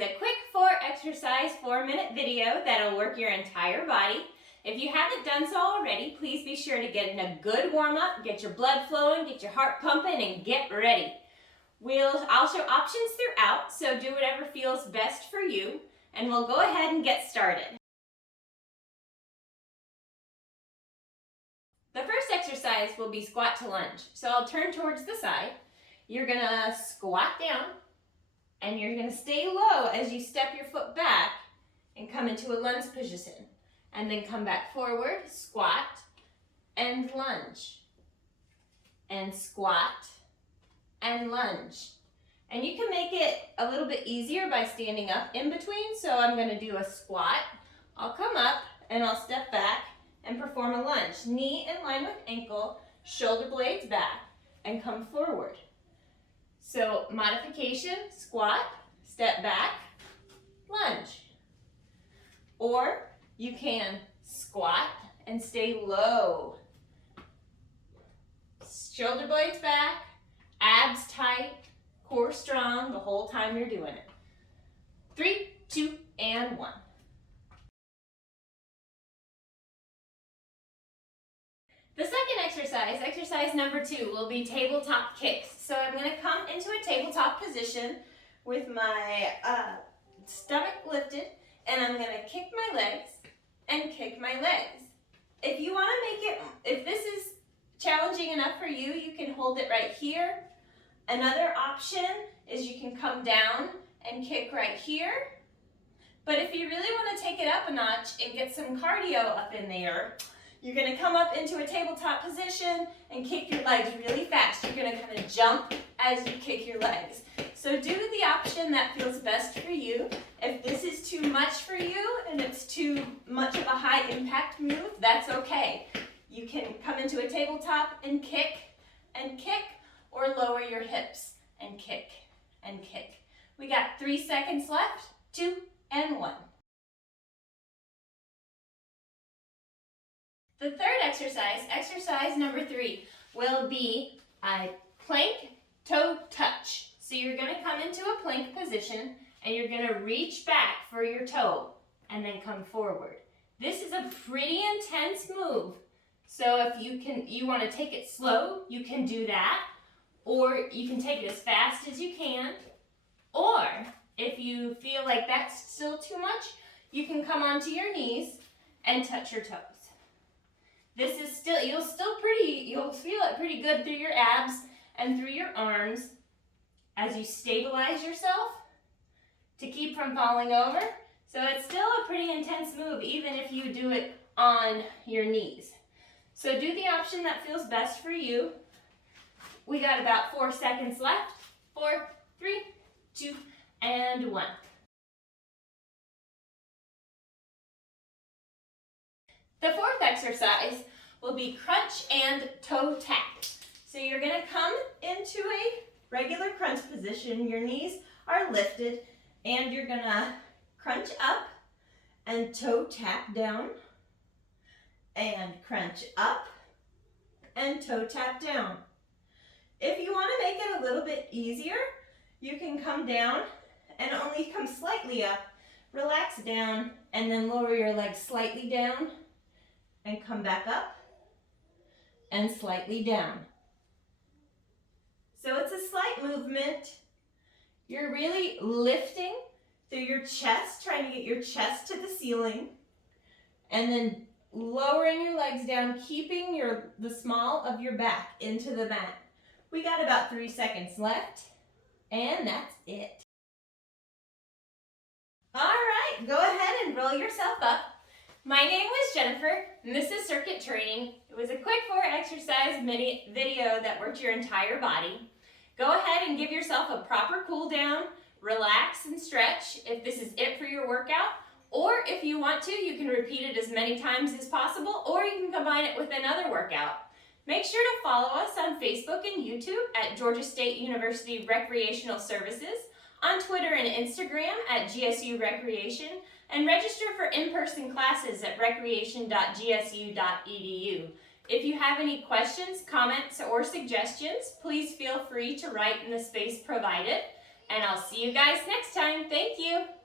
is a quick 4-exercise 4-minute video that'll work your entire body. If you haven't done so already, please be sure to get in a good warm-up, get your blood flowing, get your heart pumping, and get ready. I'll show options throughout, so do whatever feels best for you, and we'll go ahead and get started. The first exercise will be squat to lunge. So I'll turn towards the side. You're gonna squat down, and you're gonna stay low as you step your foot back and come into a lunge position. And then come back forward, squat, and lunge. And squat, and lunge. And you can make it a little bit easier by standing up in between. So I'm gonna do a squat. I'll come up and I'll step back and perform a lunge. Knee in line with ankle, shoulder blades back, and come forward. So modification, squat, step back, lunge. Or you can squat and stay low. Shoulder blades back, abs tight, core strong the whole time you're doing it. 3, 2, and 1. The second exercise, exercise number 2, will be tabletop kicks. So I'm going to come into a tabletop position with my stomach lifted, and I'm going to kick my legs and kick my legs. If you want to make it, if this is challenging enough for you, you can hold it right here. Another option is you can come down and kick right here. But if you really want to take it up a notch and get some cardio up in there, you're going to come up into a tabletop position and kick your legs really fast. You're going to kind of jump as you kick your legs. So do the option that feels best for you. If this is too much for you and it's too much of a high impact move, that's okay. You can come into a tabletop and kick, or lower your hips and kick and kick. We got 3 seconds left, 2, and 1. The third exercise, exercise number 3, will be a plank toe touch. So you're going to come into a plank position and you're going to reach back for your toe and then come forward. This is a pretty intense move. So if you want to take it slow, you can do that. Or you can take it as fast as you can. Or if you feel like that's still too much, you can come onto your knees and touch your toes. This is still, you'll feel it pretty good through your abs and through your arms as you stabilize yourself to keep from falling over. So it's still a pretty intense move even if you do it on your knees. So do the option that feels best for you. We got about 4 seconds left. 4, 3, 2, and 1. The fourth exercise will be crunch and toe tap. So you're going to come into a regular crunch position. Your knees are lifted and you're going to crunch up and toe tap down and crunch up and toe tap down. If you want to make it a little bit easier, you can come down and only come slightly up, relax down, and then lower your legs slightly down and come back up and slightly down. So it's a slight movement. You're really lifting through your chest, trying to get your chest to the ceiling, and then lowering your legs down, keeping the small of your back into the mat. We got about 3 seconds left, and that's it. All right, go ahead and roll yourself up. My name was Jennifer, and this is Circuit Training. It was a quick 4-exercise mini video that worked your entire body. Go ahead and give yourself a proper cool down, relax and stretch if this is it for your workout, or if you want to, you can repeat it as many times as possible, or you can combine it with another workout. Make sure to follow us on Facebook and YouTube at Georgia State University Recreational Services, on Twitter and Instagram at GSU Recreation, and register for in-person classes at recreation.gsu.edu. If you have any questions, comments, or suggestions, please feel free to write in the space provided. and I'll see you guys next time. Thank you.